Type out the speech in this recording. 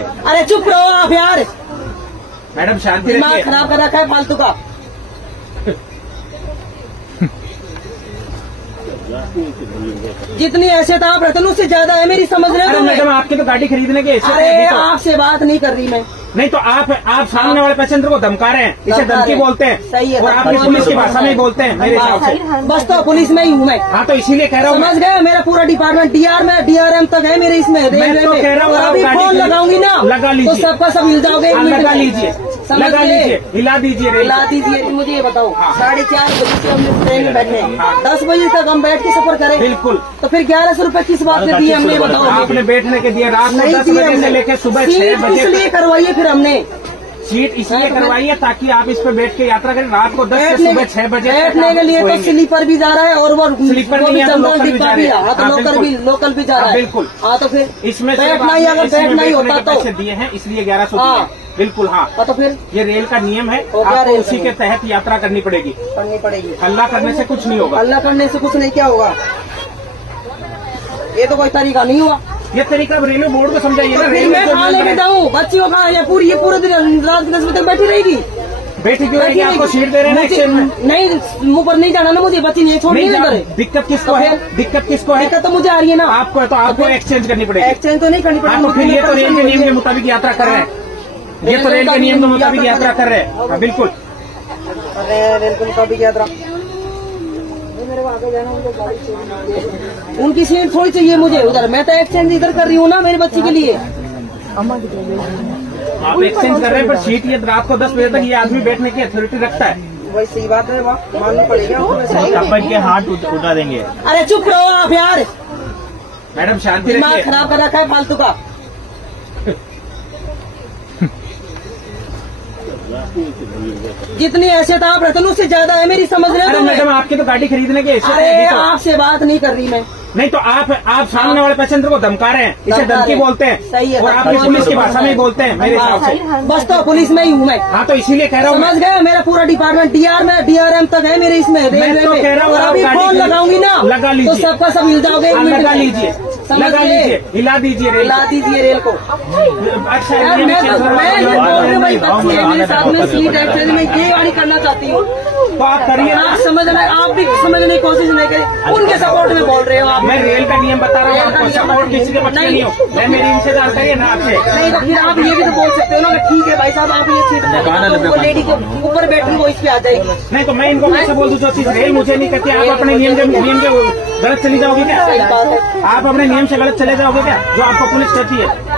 अरे चुप रहो आप यार, मैडम शांति दिमाग रखिए। खराब कर रखा है फालतू का। जितनी हैसियत आप रखते हो उससे ज्यादा है मेरी, समझ रहे अरे हो? मैडम आपकी तो गाड़ी खरीदने की हैसियत अरे है, तो। आपसे बात नहीं कर रही मैं। नहीं तो आप सामने वाले पैसेंजर को धमका रहे हैं, इसे धमका धमकी रहे। बोलते हैं। सही है, और आप धमका पुलिस की रहे। भाषा में ही बोलते हैं मेरे हिसाब से। बस तो पुलिस में ही हूँ मैं। हाँ तो इसीलिए कह रहा हूँ समझ गए, मेरा पूरा डिपार्टमेंट डीआर में DRM तक है मेरे इसमें। मैं तो कह रहा हूँ और आप अभी गाड़ी फोन की- लगाऊंगी ना, लगा लीजिए। तो सबका सब हिल जाओगे। हाँ, लगा लीजिए, समझ लगा गए? लीजिए, हिला दीजिए रेल हिला को। दीजिए। मुझे ये बताओ, हाँ। 4:30 बजे से हम ट्रेन में बैठे हैं, हाँ। 10 बजे तक हम बैठ के सफर करें। बिल्कुल। तो फिर 1100 रुपए किस बात से दिए हमने, बताओ? आपने बैठने के दिए रात को नहीं 10 दिए बजे से हमने। लेकर सुबह सीट 6 बजे इसलिए तक। करवाइए फिर हमने, सीट इसलिए हाँ, तो फिर- करवाई है ताकि आप इस पे बैठ के यात्रा करें। रात को 10 से सुबह 6 बजे तक बैठने आप के लिए तो सोएंगे। स्लीपर भी जा रहा है और वो स्लीपर वो नहीं भी है तो जनरल लोकल भी डिब्बा जा भी रहे है। हैं। हाँ, तो हाँ, लोकल बिल्कुल। भी जा रहा हाँ, है। बिल्कुल। हाँ तो फिर इसमें से बैठना ही, अगर इसमें बैठना ही बैठने होता के तो पैसे दिए हैं इसलिए 1100 हाँ। दिए हैं। बिल्कुल हाँ, तो फिर ये रेल का नियम है, हो गया आपको रेल उसी का के तहत यात्रा करनी पड़ेगी। करनी पड़ेगी। हल्ला करने से कुछ नहीं होगा। अल्लाह करने से कुछ नहीं, क्या होगा? ये तो कोई तरीका नहीं हुआ। ये तरीका अब रेलवे बोर्ड को समझाइए तो ना। फिर रेलवे मैं जो कहाँ नियम लेके है। जाऊँ? बच्चियों कहाँ? ये पूरे दिन रात 10 बजे तक बैठी रहेगी। बैठी क्यों रहेगी? आपको सीट दे रहे हैं ना मुझे- एक्सचेंज में। नहीं, मुंह पर नहीं जाना ना मुझे, बच्ची नहीं छोड़ नहीं नहीं जा- करे। दिक्कत किसको तो है? फिर- दिक्कत किसको है? दिक्कत तो मुझे आ रही है ना। आपको है तो आपको फिर- एक्सचेंज करनी पड़ेगी। एक्सचेंज तो नहीं करनी हाँ पड़ेगी। तो फिर ये तो रेल के नियम के मुताबिक यात्रा कर रहे हैं। ये तो रेल के नियम के मुताबिक यात्रा कर रहे हैं। हाँ, बिल्कुल। अरे रेल के मुताबिक यात्रा। मेरे को आगे जाना, मुझे गाड़ी चाहिए। उनकी सीट थोड़ी चाहिए मुझे उधर, मैं तो एक्सचेंज इधर कर रही हूँ ना मेरी बच्ची के लिए। आप एक्सचेंज कर रहे हैं पर सीट ये रात को 10 बजे तक ये आदमी बैठने की अथॉरिटी रखता है। वही सही बात है, वाह माननी पड़ेगी आपको। इनके हाथ उठा देंगे। अरे चुप रहो आप यार, मैडम शांति दिमाग रखिए। खराब कर रखा है फालतू का। जितनी हैसियत आप रखते हो उससे ज्यादा है मेरी, समझ रहे अरे हो? मैडम आपकी तो गाड़ी खरीदने की हैसियत अरे है, तो। आपसे बात नहीं कर रही मैं। नहीं तो आप सामने वाले पैसेंजर को धमका रहे हैं, इसे धमका धमकी रहे। बोलते हैं। सही है, और आप धमका पुलिस की रहे। भाषा में ही बोलते हैं मेरे हिसाब से। बस तो पुलिस में ही हूँ मैं। हाँ तो इसीलिए कह रहा हूँ समझ गए, मेरा पूरा डिपार्टमेंट DRM तक है मेरे इसमें। मैं तो कह रहा हूँ और आप अभी गाड़ी फोन की- लगाऊंगी ना, लगा लीजिए। तो सबका सब हिल जाओगे। हाँ, लगा लीजिए, समझ लगा गए? लीजिए, हिला दीजिए रेल हिला को। दीजिए रेल को। अच्छा यार ये मैं नहीं तो चल रहा मैं ये बोल रही हूँ भाई, है। बच्ची है मेरे साथ में, सीट एक्सचेंज में ये गाड़ी करना चाहती हूँ। तो आप करिए ना। आप समझना, आप भी समझने की कोशिश नहीं करें, उनके सपोर्ट में बोल रहे हो आप। मैं रेल का नियम बता रहा हूँ रेल का आपको, नियम सपोर्ट किसी के बच्चे नहीं। नहीं हो। मैं मेरी इनसे जानकारी है ना आपसे। नहीं तो फिर आप ये भी तो बोल सकते हो ना कि ठीक है भाई साहब, आप ये सीट वो लेडी जो ऊपर बैठ रही वो इस पे आ जाएगी। नहीं तो मैं इनको कैसे बोल दूं जो चीज रेल मुझे नहीं कहती। आप अपने नियम के गलत चली जाओगे क्या? सही बात है। आप अपने नियम से गलत चले जाओगे क्या जो आपको पुलिस कहती है?